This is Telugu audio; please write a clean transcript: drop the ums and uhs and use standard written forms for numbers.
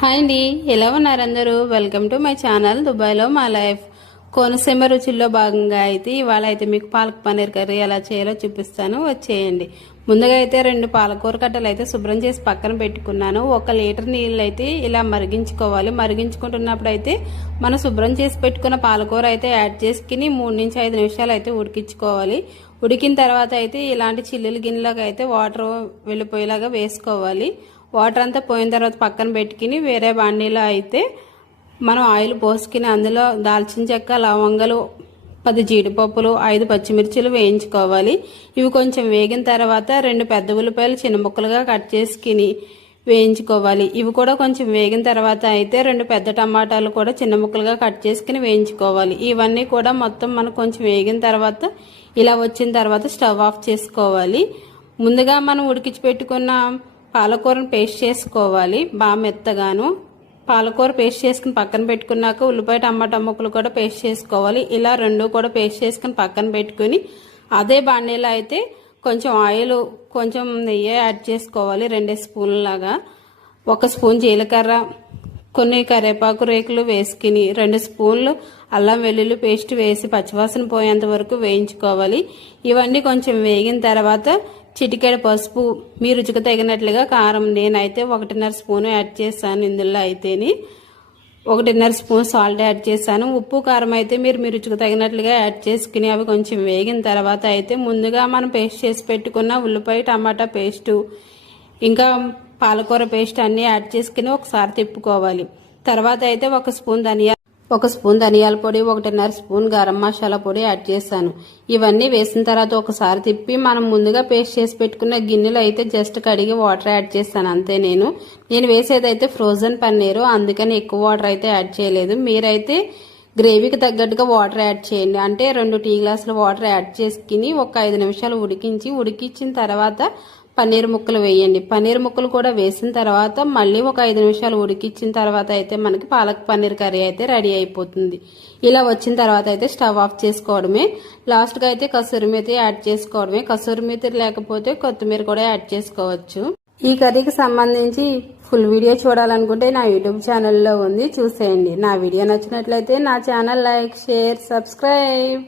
హాయ్ అండి, ఎలా ఉన్నారు అందరూ? వెల్కమ్ టు మై ఛానల్ దుబాయ్లో మా లైఫ్. కోనసీమ రుచుల్లో భాగంగా అయితే ఇవాళ అయితే మీకు పాలక్ పన్నీర్ కర్రీ ఎలా చేయాలో చూపిస్తాను, వచ్చేయండి. ముందుగా అయితే 2 పాలకూర కట్టలు అయితే శుభ్రం చేసి పక్కన పెట్టుకున్నాను. 1 లీటర్ నీళ్ళు అయితే ఇలా మరిగించుకోవాలి. మరిగించుకుంటున్నప్పుడు అయితే మనం శుభ్రం చేసి పెట్టుకున్న పాలకూర అయితే యాడ్ చేసుకుని 3 నుంచి 5 నిమిషాలు అయితే ఉడికించుకోవాలి. ఉడికిన తర్వాత అయితే ఇలాంటి చిల్లుల గిన్నెలోకి అయితే వాటర్ వెళ్ళిపోయేలాగా వేసుకోవాలి. వాటర్ అంతా పోయిన తర్వాత పక్కన పెట్టుకుని వేరే బాండీలో అయితే మనం ఆయిల్ పోసుకుని అందులో దాల్చిన చెక్క, లవంగాలు, 10 జీడిపప్పులు, 5 పచ్చిమిర్చిలు వేయించుకోవాలి. ఇవి కొంచెం వేగిన తర్వాత 2 పెద్ద ఉల్లిపాయలు చిన్న ముక్కలుగా కట్ చేసుకుని వేయించుకోవాలి. ఇవి కూడా కొంచెం వేగిన తర్వాత అయితే 2 పెద్ద టమాటాలు కూడా చిన్న ముక్కలుగా కట్ చేసుకుని వేయించుకోవాలి. ఇవన్నీ కూడా మొత్తం మనకు కొంచెం వేగిన తర్వాత ఇలా వచ్చిన తర్వాత స్టవ్ ఆఫ్ చేసుకోవాలి. ముందుగా మనం ఉడికించి పెట్టుకున్న పాలకూరను పేస్ట్ చేసుకోవాలి. బాగా మెత్తగాను పాలకూర పేస్ట్ చేసుకుని పక్కన పెట్టుకున్నాక ఉల్లిపాయ టమాటా ముక్కలు కూడా పేస్ట్ చేసుకోవాలి. ఇలా 2 కూడా పేస్ట్ చేసుకుని పక్కన పెట్టుకుని అదే బాండీలో అయితే కొంచెం ఆయిల్, కొంచెం నెయ్యి యాడ్ చేసుకోవాలి. 2 స్పూన్ల లాగా. 1 స్పూన్ జీలకర్ర, కొన్ని కరివేపాకు రేకులు వేసుకుని 2 స్పూన్లు అల్లం వెల్లుల్లి పేస్ట్ వేసి పచ్చివాసన పోయేంత వరకు వేయించుకోవాలి. ఇవన్నీ కొంచెం వేగిన తర్వాత చిటికెడు పసుపు, మీ రుచికి తగినట్లుగా కారం, నేనైతే 1.5 స్పూన్ యాడ్ చేశాను. ఇందులో అయితేని 1.5 స్పూన్ సాల్ట్ యాడ్ చేశాను. ఉప్పు కారం అయితే మీరు మీ రుచికి తగినట్లుగా యాడ్ చేసుకుని అవి కొంచెం వేగిన తర్వాత అయితే ముందుగా మనం పేస్ట్ చేసి పెట్టుకున్న ఉల్లిపాయ టమాటా పేస్టు ఇంకా పాలకూర పేస్ట్ అన్నీ యాడ్ చేసుకుని ఒకసారి తిప్పుకోవాలి. తర్వాత అయితే 1 స్పూన్ ధనియాల పొడి, 1.5 స్పూన్ గరం మసాలా పొడి యాడ్ చేశాను. ఇవన్నీ వేసిన తర్వాత ఒకసారి తిప్పి మనం ముందుగా పేస్ట్ చేసి పెట్టుకున్న గిన్నెలో అయితే జస్ట్ కడిగి వాటర్ యాడ్ చేస్తాను అంతే. నేను వేసేదైతే ఫ్రోజన్ పన్నీరు, అందుకని ఎక్కువ వాటర్ అయితే యాడ్ చేయలేదు. మీరైతే గ్రేవీకి తగ్గట్టుగా వాటర్ యాడ్ చేయండి. అంటే 2 టీ గ్లాసుల వాటర్ యాడ్ చేసుకుని ఒక 5 నిమిషాలు ఉడికించిన తర్వాత పన్నీర్ ముక్కలు వేయండి. పన్నీర్ ముక్కలు కూడా వేసిన తర్వాత మళ్ళీ ఒక 5 నిమిషాలు ఉడికించిన తర్వాత అయితే మనకి పాలక్ పన్నీర్ కర్రీ అయితే రెడీ అయిపోతుంది. ఇలా వచ్చిన తర్వాత అయితే స్టవ్ ఆఫ్ చేసుకోవడమే. లాస్ట్గా అయితే కసూరి మేతి యాడ్ చేసుకోవడమే. కసూరి మేతి లేకపోతే కొత్తిమీర కూడా యాడ్ చేసుకోవచ్చు. ఈ కర్రీకి సంబంధించి ఫుల్ వీడియో చూడాలనుకుంటే నా యూట్యూబ్ ఛానల్లో ఉంది, చూసేయండి. నా వీడియో నచ్చినట్లయితే నా ఛానల్ లైక్, షేర్, సబ్స్క్రైబ్.